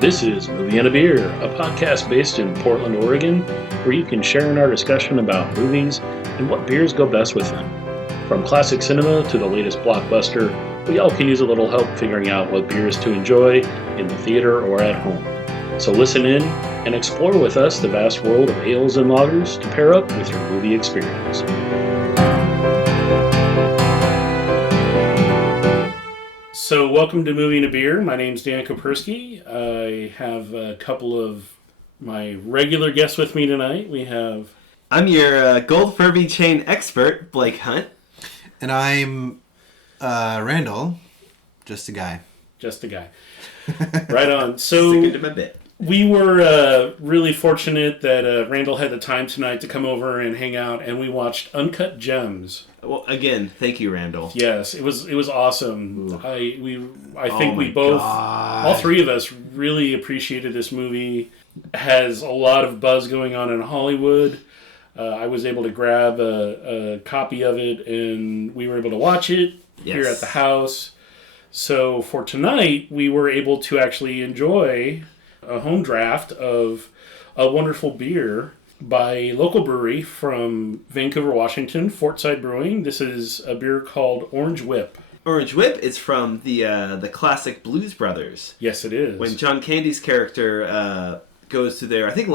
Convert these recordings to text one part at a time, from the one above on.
This is Movie and a Beer, a podcast based in Portland, Oregon, where you can share in our discussion about movies and what beers go best with them. From classic cinema to the latest blockbuster, we all can use a little help figuring out what beers to enjoy in the theater or at home. So listen in and explore with us the vast world of ales and lagers to pair up with your movie experience. So welcome to Movie and a Beer. My name's Dan Kopersky. I have a couple of my regular guests with me tonight. I'm your Gold Furby chain expert, Blake Hunt. And I'm Randall, just a guy. Just a guy. Right on. So Sticking to my bit. We were really fortunate that Randall had the time tonight to come over and hang out, and we watched Uncut Gems. Well, again, thank you, Randall. Yes, it was awesome. Ooh. I think we both, all three of us, really appreciated this movie. It has a lot of buzz going on in Hollywood. I was able to grab a copy of it, and we were able to watch it here at the house. So for tonight, we were able to actually enjoy a home draft of a wonderful beer by a local brewery from Vancouver, Washington, Fortside Brewing. This is a beer called Orange Whip. Orange Whip is from the classic Blues Brothers. Yes, it is. When John Candy's character goes to their, I think,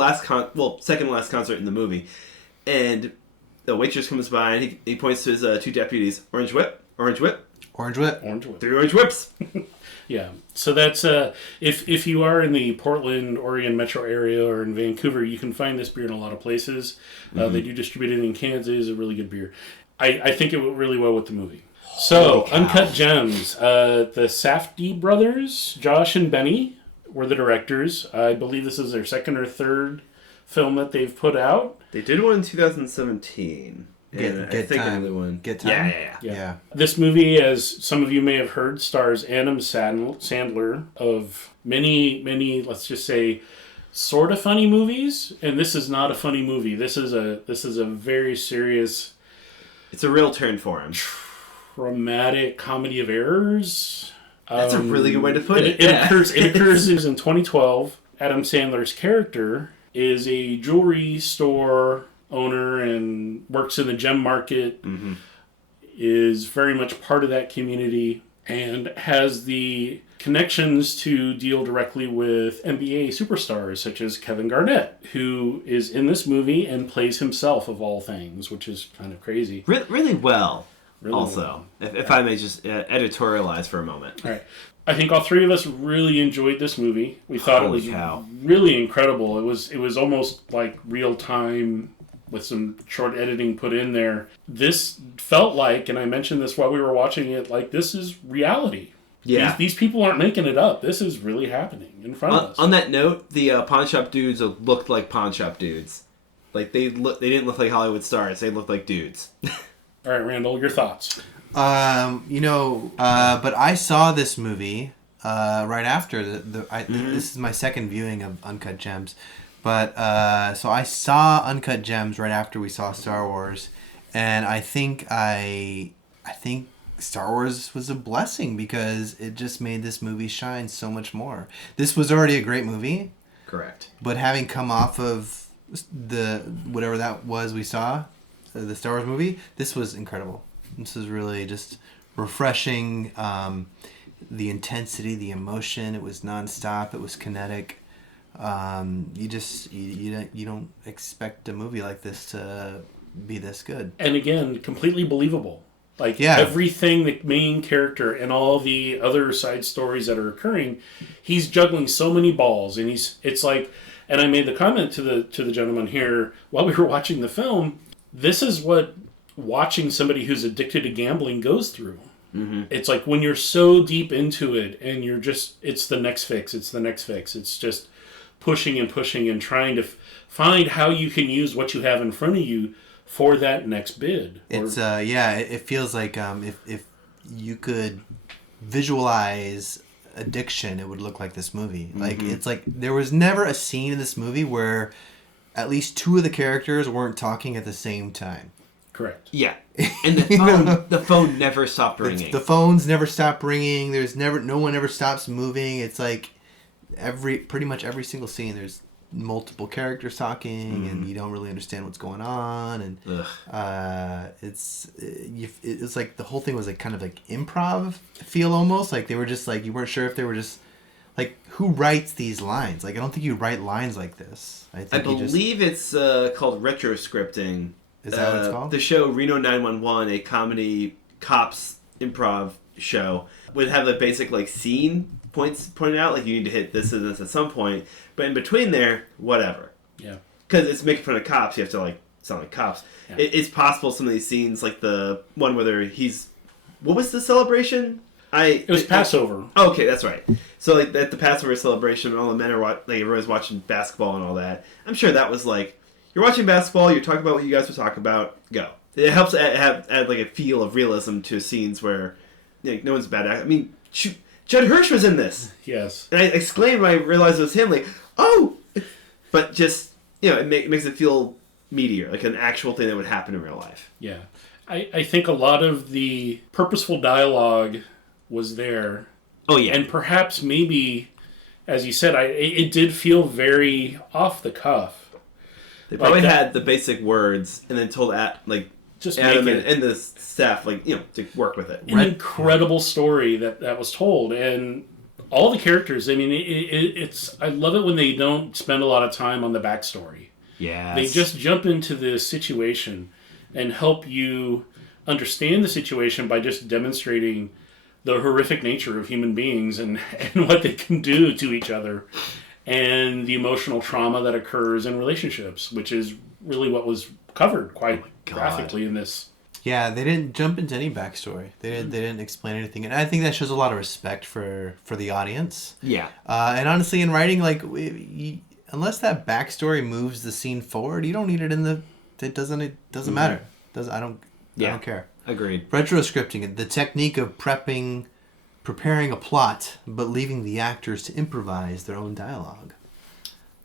second last concert in the movie, and the waitress comes by and he points to his two deputies. Orange Whip, Orange Whip, Orange Whip, Orange Whip. 3 Orange Whips. Yeah, so that's if you are in the Portland, Oregon metro area or in Vancouver, you can find this beer in a lot of places. They do distribute it in Kansas. It's a really good beer. I think it went really well with the movie. So, Uncut Gems. The Safdie brothers, Josh and Benny, were the directors. I believe this is their second or third film that they've put out. They did one in 2017. Get Time. Yeah. This movie, as some of you may have heard, stars Adam Sandler of many, let's just say, sort of funny movies. And this is not a funny movie. This is a very serious. It's a real turn for him. Traumatic comedy of errors. That's a really good way to put it. It occurs in 2012. Adam Sandler's character is a jewelry store owner and works in the gem market, is very much part of that community, and has the connections to deal directly with NBA superstars such as Kevin Garnett, who is in this movie and plays himself of all things, which is kind of crazy. Really well. Really also, well. if I may just editorialize for a moment. All right. I think all three of us really enjoyed this movie. We thought Holy it was cow. really incredible. It was almost like real time with some short editing put in there. This felt like, and I mentioned this while we were watching it, like this is reality. Yeah. These people aren't making it up. This is really happening in front of us. On that note, the pawn shop dudes looked like pawn shop dudes. Like they didn't look like Hollywood stars. They looked like dudes. All right, Randall, your thoughts. but I saw this movie right after this is my second viewing of Uncut Gems. But so I saw Uncut Gems right after we saw Star Wars, and I think Star Wars was a blessing because it just made this movie shine so much more. This was already a great movie. Correct. But having come off of the whatever that was we saw, the Star Wars movie, this was incredible. This was really just refreshing. The intensity, the emotion, it was nonstop. It was kinetic. You don't expect a movie like this to be this good. And again, completely believable. Like everything, the main character and all the other side stories that are occurring, he's juggling so many balls, and it's like, and I made the comment to the gentleman here while we were watching the film. This is what watching somebody who's addicted to gambling goes through. Mm-hmm. It's like when you're so deep into it, and you're just, it's the next fix. It's just pushing and trying to find how you can use what you have in front of you for that next bid. It's it feels like if you could visualize addiction, it would look like this movie. Mm-hmm. Like it's like there was never a scene in this movie where at least two of the characters weren't talking at the same time. Correct. Yeah. And the phone never stopped ringing. The phones never stop ringing. No one ever stops moving. It's like pretty much every single scene, there's multiple characters talking, and you don't really understand what's going on, and it's like the whole thing was like kind of like improv feel almost, like they were just like, you weren't sure if they were just like, who writes these lines? Like, I don't think you write lines like this. I believe it's called retroscripting. Is that what it's called? The show Reno 911, a comedy cops improv show, would have a basic like scene points pointed out, like you need to hit this and this at some point, but in between there, whatever. Yeah. Because it's making fun of cops, you have to like sound like cops. Yeah. It's possible some of these scenes, like the one where what was the celebration? It was Passover. Okay, that's right. So like at the Passover celebration, all the men are everybody's watching basketball and all that. I'm sure that was like, you're watching basketball, you're talking about what you guys were talking about, go. It helps add like a feel of realism to scenes where no one's a bad actor. I mean, shoot, Judd Hirsch was in this. Yes. And I exclaimed when I realized it was him, like, oh! But just, it makes it feel meatier, like an actual thing that would happen in real life. Yeah. I think a lot of the purposeful dialogue was there. Oh, yeah. And perhaps maybe, as you said, it did feel very off the cuff. They probably had the basic words and then told just Adam and the staff, to work with it. An incredible story that was told. And all the characters, I mean, it's I love it when they don't spend a lot of time on the backstory. Yeah. They just jump into the situation and help you understand the situation by just demonstrating the horrific nature of human beings and what they can do to each other, and the emotional trauma that occurs in relationships, which is really what was covered quite graphically in this. Yeah, they didn't jump into any backstory. They didn't explain anything, and I think that shows a lot of respect for the audience. Yeah. And honestly, in writing, unless that backstory moves the scene forward, you don't need it in the. It doesn't matter. I don't care. Agreed. Retroscripting, the technique of preparing a plot, but leaving the actors to improvise their own dialogue.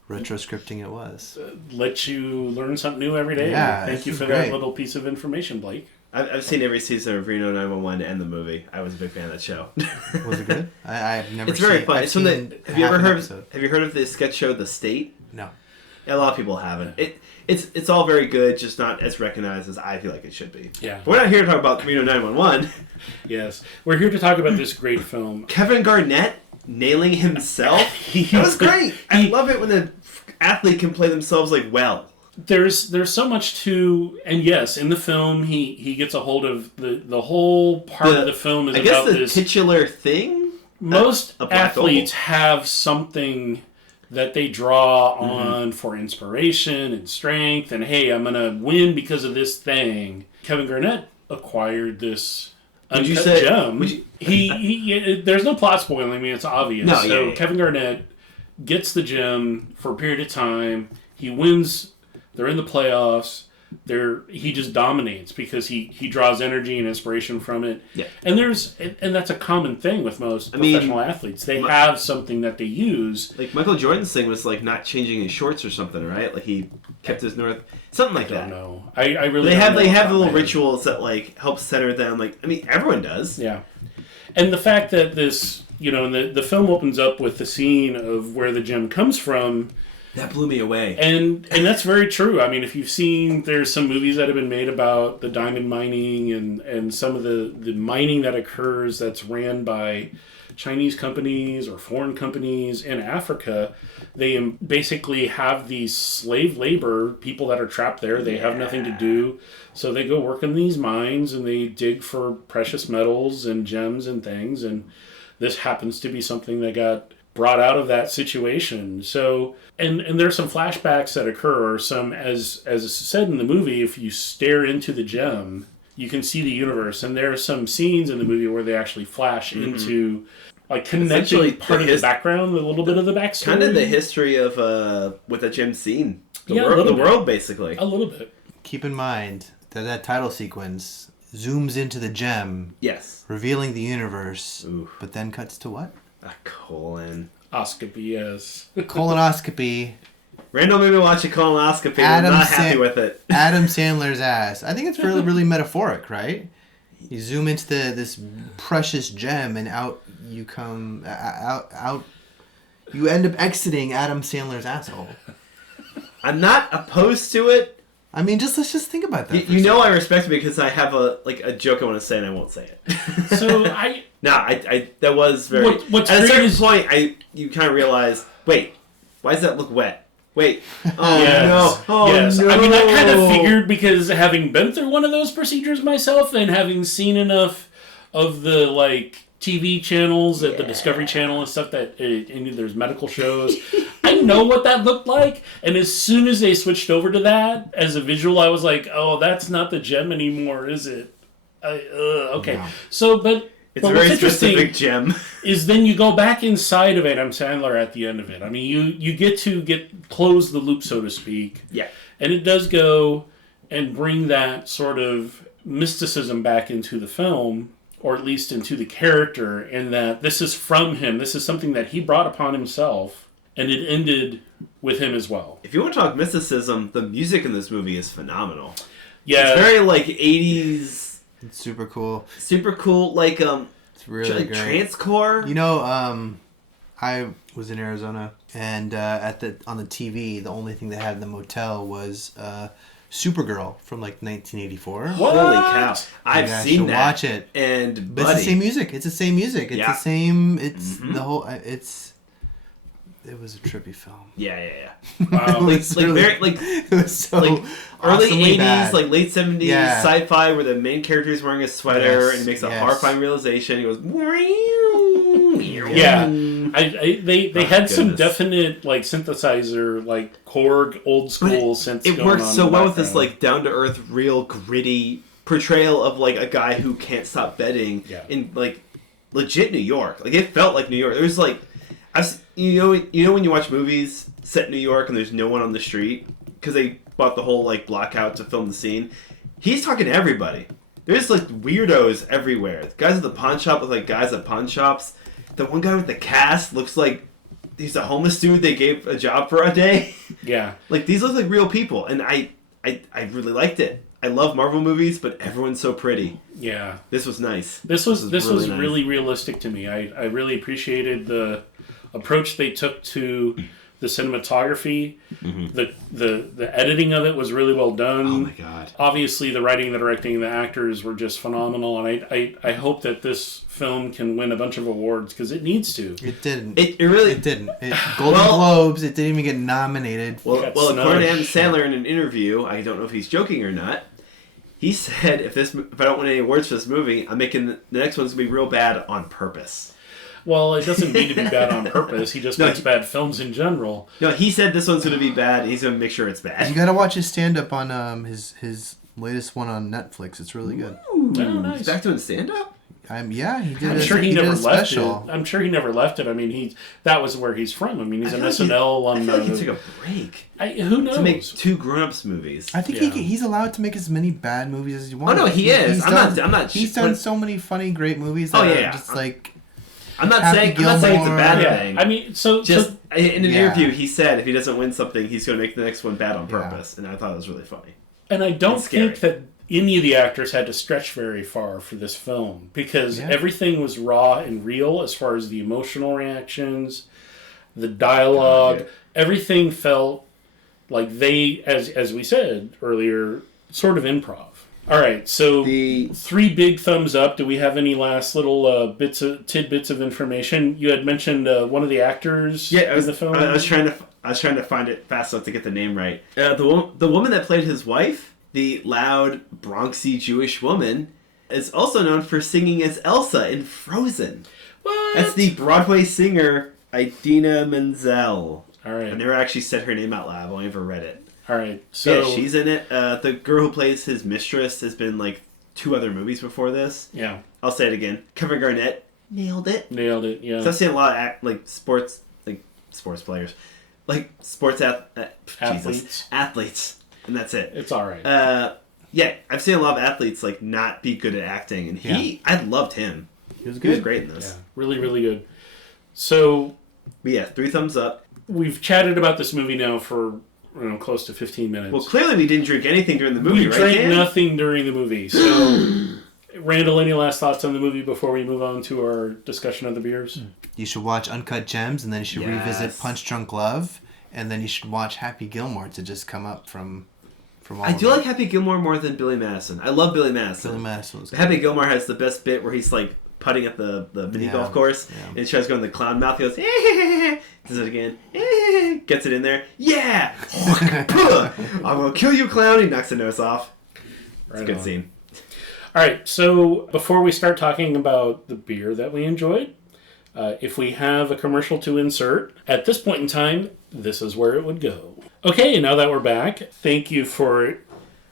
Retroscripting it was. Let you learn something new every day. Yeah, Thank you for that little piece of information, Blake. I've seen every season of Reno 911 and the movie. I was a big fan of that show. Was it good? I've never. It's very fun. Have you heard of the sketch show The State? No. Yeah, a lot of people haven't. It's all very good, just not as recognized as I feel like it should be. Yeah. But we're not here to talk about Reno 911. Yes. We're here to talk about this great film. Kevin Garnett nailing himself. That was great. I love it when an athlete can play themselves well. There's so much to, and yes, in the film he gets a hold of the whole part of the film is about this. I guess the titular thing? Most athletes have something that they draw on for inspiration and strength, and hey, I'm gonna win because of this thing. Kevin Garnett acquired this uncut gem. He there's no plot spoiling. I mean, it's obvious. No, yeah. Kevin Garnett gets the gem for a period of time. He wins. They're in the playoffs. He just dominates because he draws energy and inspiration from it. Yeah. And that's a common thing with most professional athletes. They have something that they use. Like Michael Jordan's thing was not changing his shorts or something, right? Like he kept his something like that. I don't know. I really. They have little rituals that help center them. Everyone does. Yeah. And the fact that this, the film opens up with the scene of where the gem comes from. That blew me away. And that's very true. I mean, if you've seen, there's some movies that have been made about the diamond mining and some of the mining that occurs that's ran by Chinese companies or foreign companies in Africa. They basically have these slave labor people that are trapped there. They have nothing to do. So they go work in these mines and they dig for precious metals and gems and things. And this happens to be something that got brought out of that situation. So, and there's some flashbacks that occur, or some, as said in the movie, if you stare into the gem, you can see the universe. And there are some scenes in the movie where they actually flash into, connecting part of the background, a little bit of the backstory. Kind of the history of what the gem seen. The world, basically. A little bit. Keep in mind that title sequence zooms into the gem. Yes. Revealing the universe. Oof. But then cuts to what? A colon. Oscopy, yes. Colonoscopy. Randall made me watch a colonoscopy. I'm not happy with it. Adam Sandler's ass. I think it's really, really metaphoric, right? You zoom into this precious gem, and out you come. Out. you end up exiting Adam Sandler's asshole. I'm not opposed to it. I mean, let's just think about that. You know I respect it because I have a joke I want to say and I won't say it. So I that was very... What's at a certain is... point, you kind of realize, wait, why does that look wet? Wait. Oh, yes. no. Oh, yes. no. I mean, I kind of figured because having been through one of those procedures myself and having seen enough of the, like, TV channels at the Discovery Channel and stuff that there's medical shows. I know what that looked like, and as soon as they switched over to that as a visual, I was like, "Oh, that's not the gem anymore, is it?" Okay, no. So but it's a very specific gem. Is then you go back inside of Adam Sandler at the end of it. I mean, you get to close the loop, so to speak. Yeah, and it does go and bring that sort of mysticism back into the film. Or at least into the character, in that this is from him. This is something that he brought upon himself, and it ended with him as well. If you want to talk mysticism, the music in this movie is phenomenal. Yeah. It's very, like, 80s... It's super cool. Super cool, like, it's really great. Transcore. You know, I was in Arizona, and on the TV, the only thing they had in the motel was... Supergirl from like 1984. What? Holy cow! I've seen that. Watch it. And but it's the same music. It's the same music. It's the same. It's the whole. It was a trippy film. Yeah. Wow. It was so like early 80s, bad. Like late 70s sci-fi, where the main character is wearing a sweater and he makes a horrifying realization. He goes. Yeah. They had some definite like synthesizer, like Korg old school synths. It works so well with this like down to earth, real gritty portrayal of like a guy who can't stop betting in like legit New York. Like it felt like New York. There was like, you know when you watch movies set in New York and there's no one on the street because they bought the whole like block out to film the scene. He's talking to everybody. There's like weirdos everywhere. The guys at the pawn shop look like guys at pawn shops. The one guy with the cast looks like he's a homeless dude they gave a job for a day. Yeah. Like, these look like real people, and I really liked it. I love Marvel movies, but everyone's so pretty. Yeah. This was nice. This was really realistic to me. I really appreciated the approach they took to the cinematography. Mm-hmm. The editing of it was really well done. Oh my god. Obviously the writing, the directing, the actors were just phenomenal, and I hope that this film can win a bunch of awards because it needs to. It didn't. It really didn't. Golden Globes, it didn't even get nominated. Well, according to Adam Sandler in an interview, I don't know if he's joking or not, he said if I don't win any awards for this movie, I'm making the next one's gonna be real bad on purpose. Well, it doesn't mean to be bad on purpose. He just makes bad films in general. No, he said this one's going to be bad. He's going to make sure it's bad. You got to watch his stand-up on his latest one on Netflix. It's really good. Ooh, oh, nice. He's back doing stand-up? He did. I'm sure he never left it. I'm sure he never left it. I mean, that was where he's from. I mean, he's an SNL alumni. I feel like he took a break. Who knows? To make 2 grown-ups movies. I think he's allowed to make as many bad movies as he wants. Oh no, he is. I'm not. He's done so many funny, great movies. That are just like. I'm not saying it's a bad thing. I mean, in an interview, he said if he doesn't win something, he's going to make the next one bad on purpose, and I thought it was really funny. And I don't think that any of the actors had to stretch very far for this film because everything was raw and real as far as the emotional reactions, the dialogue, everything felt like they, as we said earlier, sort of improv. All right, so 3 big thumbs up. Do we have any last little tidbits of information? You had mentioned one of the actors in the film. I was trying to find it fast enough to get the name right. The woman that played his wife, the loud Bronxy Jewish woman, is also known for singing as Elsa in Frozen. What? That's the Broadway singer Idina Menzel. All right. I've never actually said her name out loud. I've only ever read it. All right, so she's in it. The girl who plays his mistress has been like 2 other movies before this. Yeah, I'll say it again. Kevin Garnett nailed it. Yeah, so I've seen a lot of sports players, like sports athletes, and that's it. It's all right. I've seen a lot of athletes like not be good at acting, and I loved him. He was good. He was great in this. Yeah, really, really good. So, but 3 thumbs up. We've chatted about this movie now for close to 15 minutes. Well, clearly we didn't drink anything during the movie, right? We drank nothing during the movie. So Randall, any last thoughts on the movie before we move on to our discussion of the beers? You should watch Uncut Gems, and then you should revisit Punch Drunk Love, and then you should watch Happy Gilmore to just come up from all I do like Happy Gilmore more than Billy Madison. I love Billy Madison. Billy Madison was good. Happy Gilmore has the best bit where he's like putting at the mini golf course, and he tries going the clown mouth. He goes, does it again, gets it in there. Yeah, I'm gonna kill you, clown. He knocks the nose off. It's a good scene. All right, so before we start talking about the beer that we enjoyed, if we have a commercial to insert at this point in time, this is where it would go. Okay, now that we're back, thank you for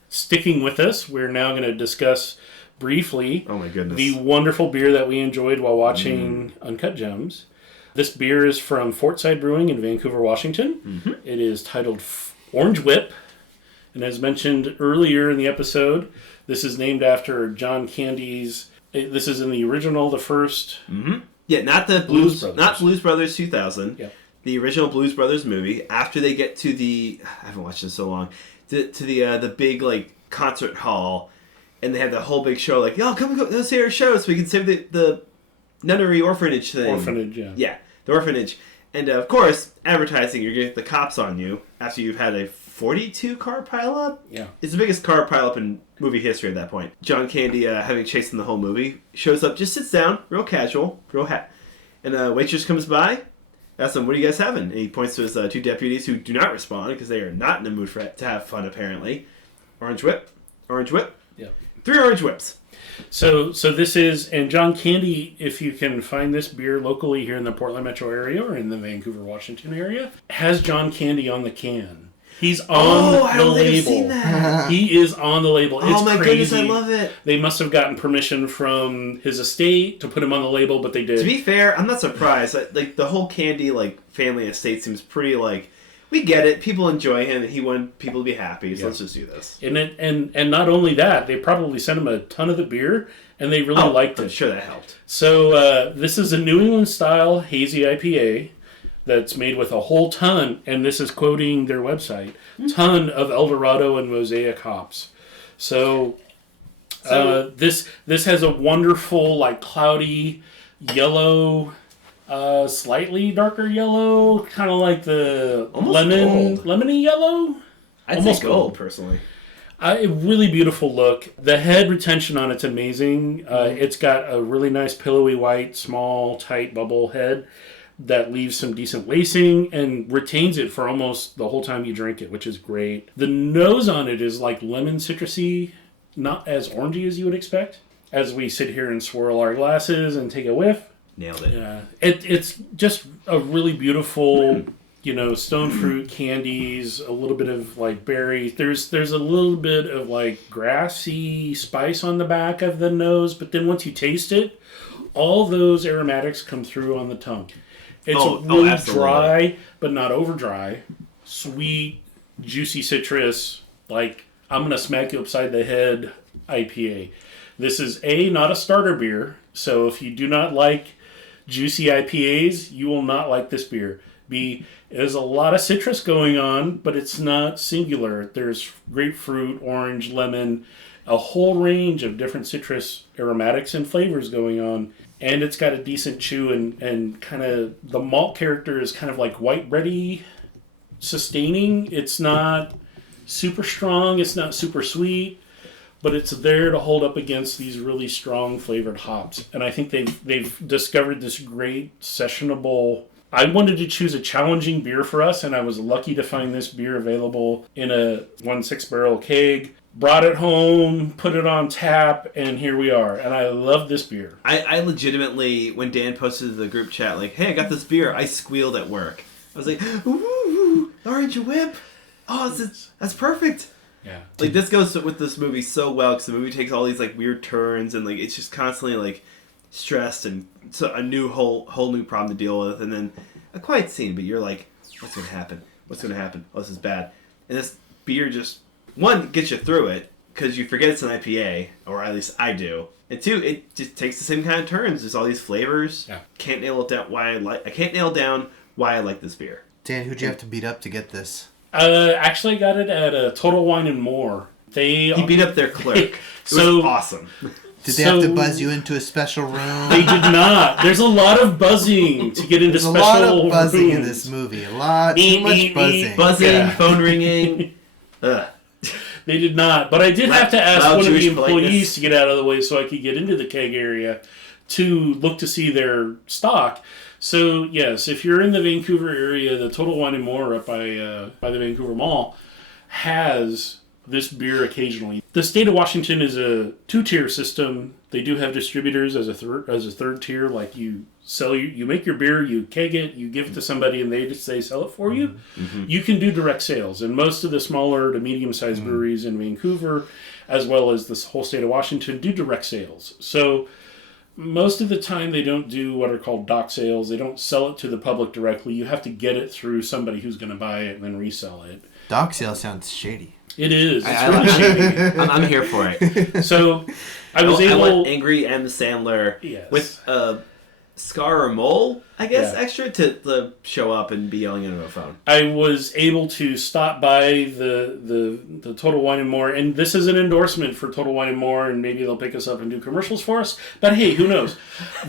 sticking with us. We're now going to discuss briefly the wonderful beer that we enjoyed while watching Uncut Gems. This beer is from Fortside Brewing in Vancouver, Washington. Mm-hmm. It is titled Orange Whip, and as mentioned earlier in the episode, this is named after John Candy's. This is in the original, the first. Mm-hmm. Yeah, not the Blues Brothers. Not Blues Brothers 2000. Yep. The original Blues Brothers movie. After they get to the, I haven't watched this so long, to the big like concert hall, and they have the whole big show. Like, come let's see our show so we can save the nunnery orphanage thing. Orphanage, yeah. Yeah, the orphanage, and of course, advertising. You're gonna get the cops on you after you've had a 42 car pileup. Yeah, it's the biggest car pileup in movie history at that point. John Candy, having chased in the whole movie, shows up, just sits down, real casual, and a waitress comes by. Asks him, what are you guys having? And he points to his two deputies who do not respond because they are not in the mood to have fun, apparently. Orange Whip. Yeah. 3 Orange Whips. So this is, and John Candy, if you can find this beer locally here in the Portland metro area or in the Vancouver, Washington area, has John Candy on the can. He's on the label. Seen that. He is on the label. It's goodness, I love it. They must have gotten permission from his estate to put him on the label, but they did. To be fair, I'm not surprised. Like the whole Candy family estate seems pretty we get it. People enjoy him, and he wanted people to be happy. So let's just do this. And not only that, they probably sent him a ton of the beer, and they really liked it. I'm sure that helped. So this is a New England style hazy IPA. That's made with a whole ton, and this is quoting their website, ton of Eldorado and Mosaic hops. So this has a wonderful, cloudy yellow, slightly darker yellow, kind of like the lemony yellow. I'd say gold, personally. A really beautiful look. The head retention on it's amazing. It's got a really nice pillowy white, small, tight bubble head that leaves some decent lacing and retains it for almost the whole time you drink it, which is great. The nose on it is like lemon citrusy, not as orangey as you would expect. As we sit here and swirl our glasses and take a whiff. Nailed it. Yeah, it's just a really beautiful, stone fruit candies, a little bit of berry. There's a little bit of grassy spice on the back of the nose, but then once you taste it, all those aromatics come through on the tongue. It's really dry, but not over dry. Sweet, juicy citrus, I'm going to smack you upside the head IPA. This is not a starter beer, so if you do not like juicy IPAs, you will not like this beer. B, there's a lot of citrus going on, but it's not singular. There's grapefruit, orange, lemon, a whole range of different citrus aromatics and flavors going on. And it's got a decent chew and kind of the malt character is kind of white bready sustaining. It's not super strong. It's not super sweet, but it's there to hold up against these really strong flavored hops. And I think they've discovered this great sessionable. I wanted to choose a challenging beer for us, and I was lucky to find this beer available in a 1.6 barrel keg. Brought it home, put it on tap, and here we are. And I love this beer. I legitimately, when Dan posted to the group chat, hey, I got this beer, I squealed at work. I was like, ooh, Orange Whip. Oh, that's perfect. Yeah. This goes with this movie so well, because the movie takes all these, weird turns, and, it's just constantly, stressed, and so a whole new problem to deal with, and then a quiet scene, but you're like, what's going to happen? What's going to happen? Oh, this is bad. And this beer just... One, gets you through it, because you forget it's an IPA, or at least I do. And two, it just takes the same kind of turns. There's all these flavors. Yeah. Can't nail it down I can't nail down why I like this beer. Dan, who'd you have to beat up to get this? Actually got it at a Total Wine and More. He beat up their clerk. It was awesome. Did they have to buzz you into a special room? They did not. There's a lot of buzzing to get into special rooms. There's a lot of buzzing in this movie. Too much buzzing. Buzzing, phone ringing. They did not. But I did have to ask one of the employees to get out of the way so I could get into the keg area to look to see their stock. So, yes, if you're in the Vancouver area, the Total Wine & More up by the Vancouver Mall has this beer occasionally. The state of Washington is a 2-tier system. They do have distributors as a third tier. Like you make your beer, you keg it, you give it to somebody, and they sell it for you. Mm-hmm. You can do direct sales, and most of the smaller to medium-sized breweries in Vancouver, as well as the whole state of Washington, do direct sales. So most of the time, they don't do what are called dock sales. They don't sell it to the public directly. You have to get it through somebody who's going to buy it and then resell it. Dock sale sounds shady. It is. It's really shady. I'm here for it. So I want Angry M. Sandler with a scar or mole, I guess, extra to show up and be yelling into a phone. I was able to stop by the Total Wine & More, and this is an endorsement for Total Wine & More, and maybe they'll pick us up and do commercials for us. But hey, who knows?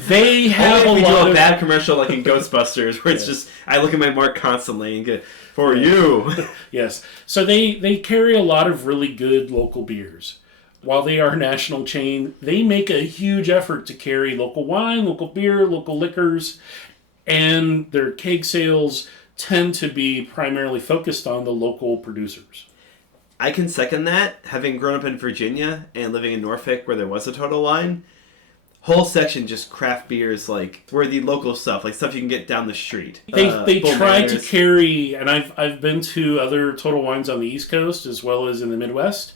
They have a lot of bad commercial like in Ghostbusters, where it's just I look at my mark constantly and get for you. Yes. So they carry a lot of really good local beers. While they are a national chain, they make a huge effort to carry local wine, local beer, local liquors, and their keg sales tend to be primarily focused on the local producers. I can second that. Having grown up in Virginia and living in Norfolk where there was a Total Wine, whole section just craft beers, like where the local stuff, like stuff you can get down the street. They try to carry, and I've been to other Total Wines on the East Coast as well as in the Midwest.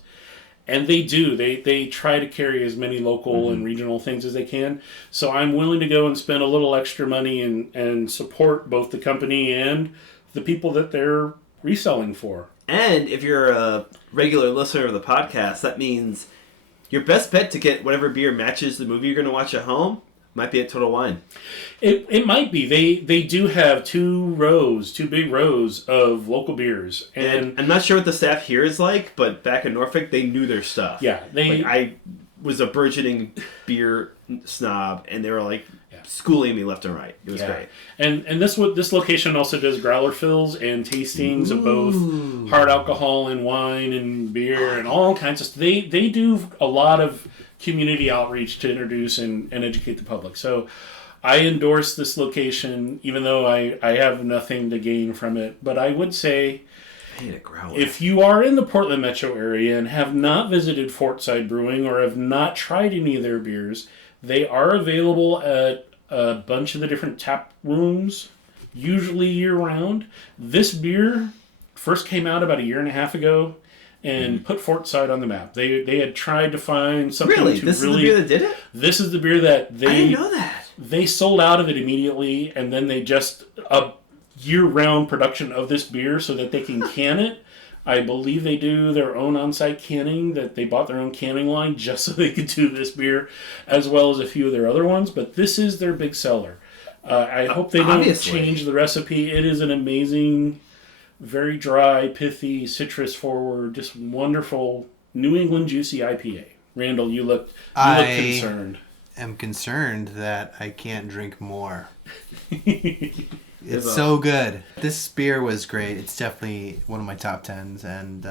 And they do. They try to carry as many local and regional things as they can. So I'm willing to go and spend a little extra money and support both the company and the people that they're reselling for. And if you're a regular listener of the podcast, that means your best bet to get whatever beer matches the movie you're going to watch at home might be at Total Wine. It might be. They do have two big rows of local beers. And I'm not sure what the staff here is like, but back in Norfolk, they knew their stuff. Yeah. I was a burgeoning beer snob, and they were like schooling me left and right. It was great. And this location also does growler fills and tastings of both hard alcohol and wine and beer and all kinds of stuff. They do a lot of community outreach to introduce and educate the public. So I endorse this location, even though I have nothing to gain from it. But I would say, if you are in the Portland metro area and have not visited Fortside Brewing or have not tried any of their beers, they are available at a bunch of the different tap rooms, usually year-round. This beer first came out about 1.5 years ago and put Fortside on the map. They had tried to find something to really... This is the beer that did it? This is the beer that they... I didn't know that. They sold out of it immediately, and then they just... a year-round production of this beer so that they can can it. I believe they do their own on-site canning, that they bought their own canning line just so they could do this beer, as well as a few of their other ones, but this is their big seller. I hope they don't change the recipe. It is an amazing... very dry, pithy, citrus-forward, just wonderful New England juicy IPA. Randall, you look concerned. I am concerned that I can't drink more. It's so good. This beer was great. It's definitely one of my top 10s, and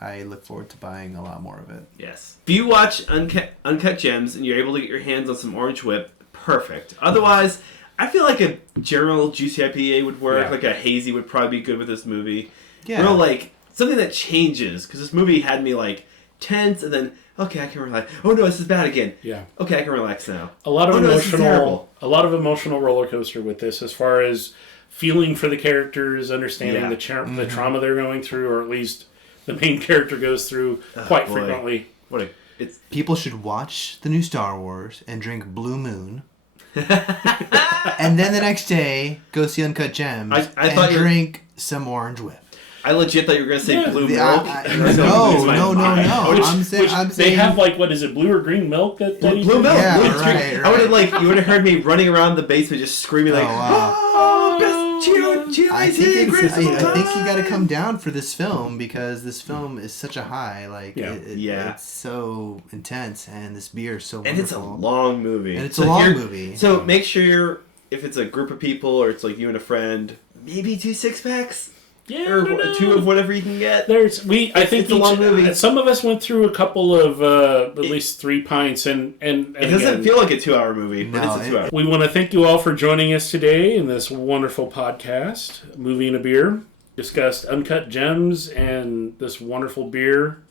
I look forward to buying a lot more of it. Yes. If you watch Uncut Gems and you're able to get your hands on some Orange Whip, perfect. Otherwise... I feel like a general juicy IPA would work. Yeah. Like a hazy would probably be good with this movie. Yeah. Real, like, something that changes. Because this movie had me, like, tense and then, okay, I can relax. Oh, no, this is bad again. Yeah. Okay, I can relax now. A lot of emotional roller coaster with this as far as feeling for the characters, understanding the trauma they're going through, or at least the main character goes through frequently. People should watch the new Star Wars and drink Blue Moon. And then the next day, go see Uncut Gems and drink some Orange Whip. I legit thought you were going to say blue milk. No. I'm saying they have blue or green milk? Blue milk. Yeah, right. I would have you would have heard me running around the basement just screaming best Cheeto I think you got to come down for this film because this film is such a high. Like, it's so intense, and this beer is so wonderful. And it's a long movie. So make sure if it's a group of people or it's like you and a friend, maybe 2 6-packs. Yeah, or 2 of whatever you can get. I think it's a long movie. Some of us went through a couple of at least 3 pints, and it doesn't feel like a 2-hour movie. No, but it's a 2 hour. We want to thank you all for joining us today in this wonderful podcast, Movie and a Beer. Discussed Uncut Gems and this wonderful beer,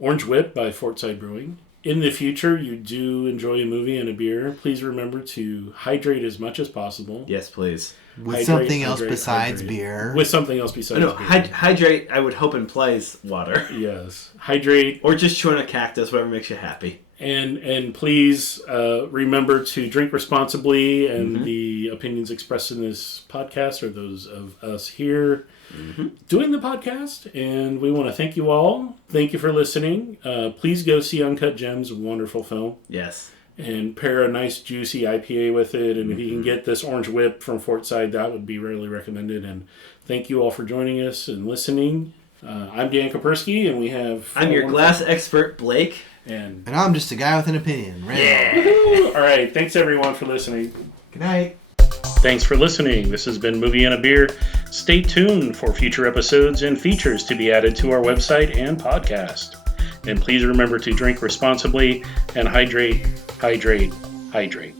Orange Whip by Fortside Brewing. In the future, you do enjoy a movie and a beer, please remember to hydrate as much as possible. Yes, please. With something else besides beer. With something else besides beer. Hydrate, I would hope, implies water. Yes. Hydrate. Or just chewing a cactus, whatever makes you happy. And please remember to drink responsibly, and the opinions expressed in this podcast are those of us here doing the podcast. And we want to thank you all. Thank you for listening. Please go see Uncut Gems, a wonderful film. Yes. And pair a nice juicy IPA with it. And if you can get this Orange Whip from Fortside, that would be really recommended. And thank you all for joining us and listening. I'm Dan Kopersky, and we have... I'm your glass expert, Blake. And I'm just a guy with an opinion. Yeah. All right. Thanks, everyone, for listening. Good night. Thanks for listening. This has been Movie and a Beer. Stay tuned for future episodes and features to be added to our website and podcast. And please remember to drink responsibly and hydrate, hydrate, hydrate.